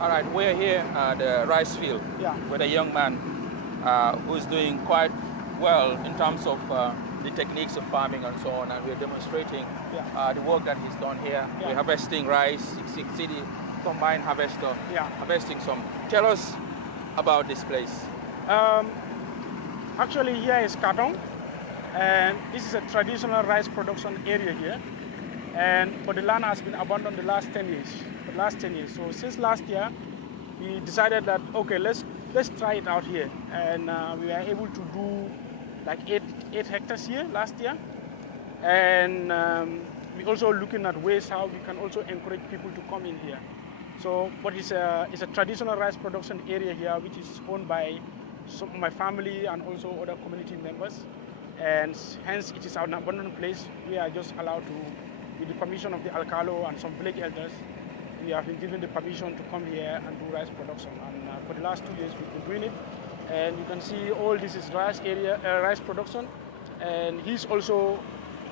All right, we're here at the rice field with a young man who is doing quite well in terms of the techniques of farming and so on, and we're demonstrating the work that he's done here. We're harvesting rice, see the combined harvester harvesting some. Tell us about this place. Actually, here is Kartong, and this is a traditional rice production area here. But the land has been abandoned the last 10 years. So since last year, we decided that okay, let's try it out here, and we were able to do like 8 hectares here last year, and we're also looking at ways how we can also encourage people to come in here. So, but it's a traditional rice production area here, which is owned by some of my family and also other community members, and hence it is an abandoned place. We are just allowed to, with the permission of the alcalo and some village elders, we have been given the permission to come here and do rice production. And for the last 2 years, we've been doing it. And you can see all this is rice area, rice production. And he's also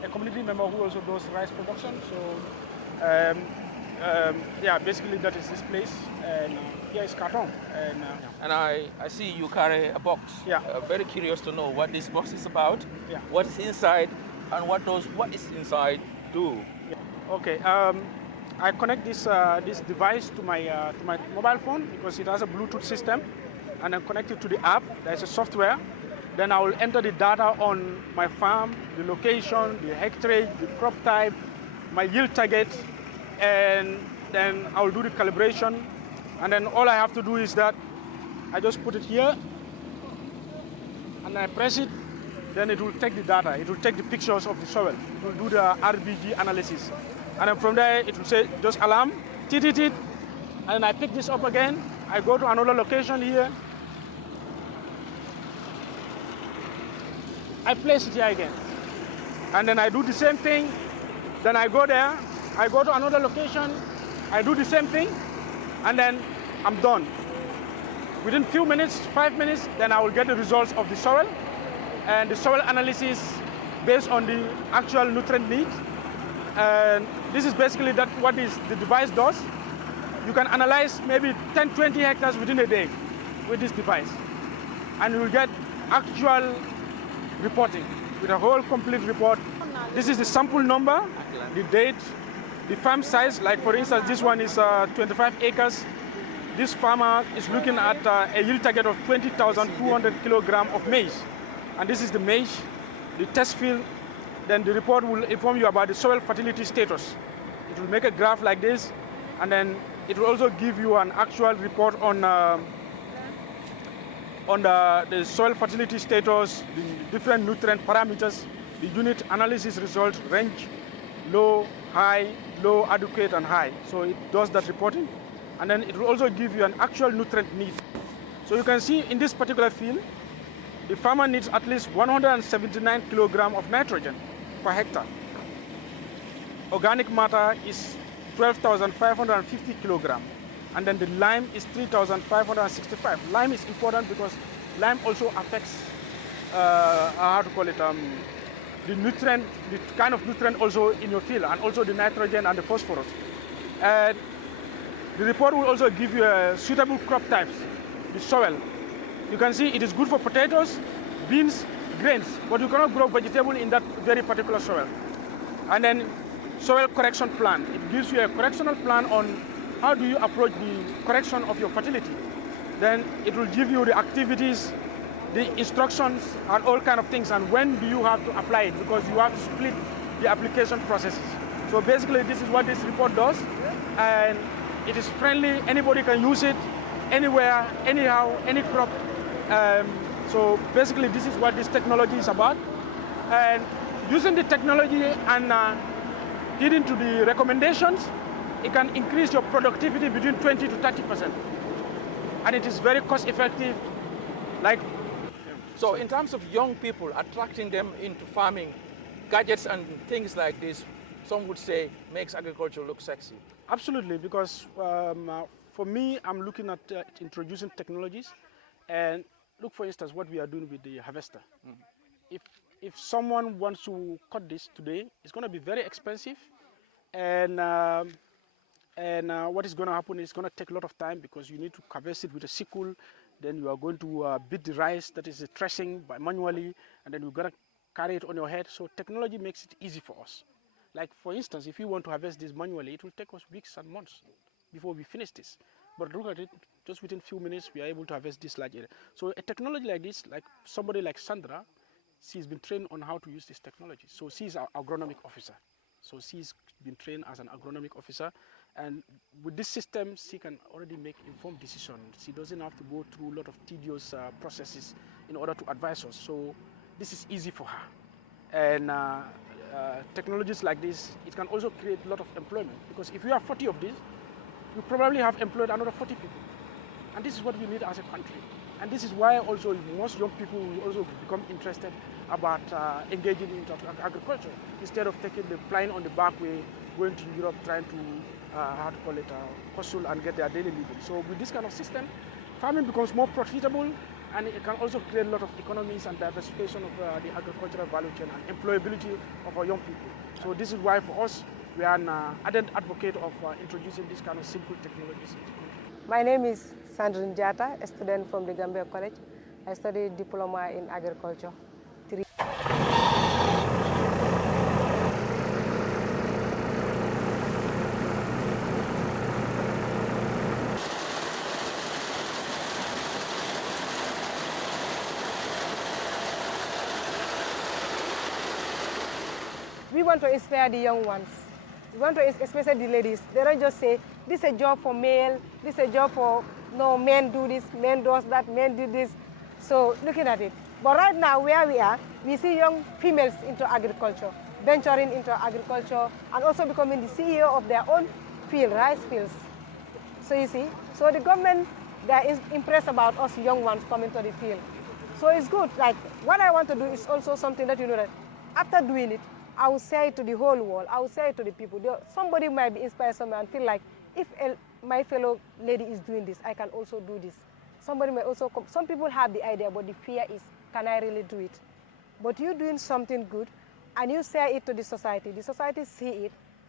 a community member who also does rice production. So, yeah, basically that is this place. And here is Kartong. And I see you carry a box. Yeah. Very curious to know what this box is about. Yeah. What is inside, and what is inside do. Yeah. Okay. I connect this device to my mobile phone because it has a Bluetooth system, and I connect it to the app. There's a software. Then I will enter the data on my farm, the location, the hectare, the crop type, my yield target, and then I will do the calibration. And then all I have to do is that I just put it here, and I press it. Then it will take the data. It will take the pictures of the soil. It will do the RBG analysis. And then from there, it will say, just alarm, tit. And I pick this up again. I go to another location here. I place it here again. And then I do the same thing. Then I go there. I go to another location. I do the same thing. And then I'm done. Within few minutes, 5 minutes, then I will get the results of the soil. And the soil analysis based on the actual nutrient needs. And this is basically what the device does. You can analyze maybe 10, 20 hectares within a day with this device. And you will get actual reporting with a whole complete report. This is the sample number, the date, the farm size. Like for instance, this one is 25 acres. This farmer is looking at a yield target of 20,200 kilograms of maize. And this is the maize, the test field. Then the report will inform you about the soil fertility status. It will make a graph like this, and then it will also give you an actual report on the soil fertility status, the different nutrient parameters, the unit analysis results, range, low, high, low, adequate, and high. So it does that reporting. And then it will also give you an actual nutrient need. So you can see in this particular field, the farmer needs at least 179 kilograms of nitrogen per hectare. Organic matter is 12,550 kilograms. And then the lime is 3,565. Lime is important because lime also affects, how to call it, the nutrient, the kind of nutrient also in your field, and also the nitrogen and the phosphorus. And the report will also give you suitable crop types, the soil. You can see it is good for potatoes, beans, grains, but you cannot grow vegetable in that very particular soil. And then soil correction plan. It gives you a correctional plan on how do you approach the correction of your fertility. Then it will give you the activities, the instructions, and all kind of things, and when do you have to apply it, because you have to split the application processes. So basically this is what this report does, and it is friendly. Anybody can use it anywhere, anyhow, any crop. So basically this is what this technology is about. And using the technology and heeding to the recommendations, it can increase your productivity between 20 to 30%. And it is very cost effective. So in terms of young people, attracting them into farming, gadgets and things like this, some would say makes agriculture look sexy. Absolutely, because for me, I'm looking at introducing technologies. And look, for instance, what we are doing with the harvester. If someone wants to cut this today, it's going to be very expensive. And And what is going to happen is going to take a lot of time because you need to harvest it with a sickle. Then you are going to beat the rice, that is the threshing manually, and then you're going to carry it on your head. So technology makes it easy for us. Like for instance, if you want to harvest this manually, it will take us weeks and months before we finish this. But look at it, just within a few minutes, we are able to harvest this large area. So a technology like this, like somebody like Sandra, she's been trained on how to use this technology. So she's our agronomic officer. So she's been trained as an agronomic officer. And with this system, she can already make informed decisions. She doesn't have to go through a lot of tedious processes in order to advise us. So this is easy for her. And technologies like this, it can also create a lot of employment. Because if you have 40 of these, you probably have employed another 40 people. And this is what we need as a country. And this is why also most young people will also become interested about engaging in agriculture instead of taking the flying on the back way, going to Europe, trying to hustle and get their daily living. So with this kind of system, farming becomes more profitable, and it can also create a lot of economies and diversification of the agricultural value chain and employability of our young people. So this is why for us, we are an ardent advocate of introducing this kind of simple technologies into the country. My name is Sandra Jatta, a student from the Gambia College. I studied diploma in agriculture. We want to inspire the young ones. We want to, especially the ladies. They don't just say, this is a job for male, this is a job for, no, men do this, men does that, men do this. So looking at it. But right now, where we are, we see young females into agriculture, venturing into agriculture, and also becoming the CEO of their own field, rice fields. So you see, so the government, they are impressed about us young ones coming to the field. So it's good. Like, what I want to do is also something that you know that after doing it, I will say it to the whole world. I will say it to the people. Somebody might be inspired somewhere and feel like, if my fellow lady is doing this, I can also do this. Somebody may also come. Some people have the idea, but the fear is, can I really do it? But you doing something good, and you say it to the society see it,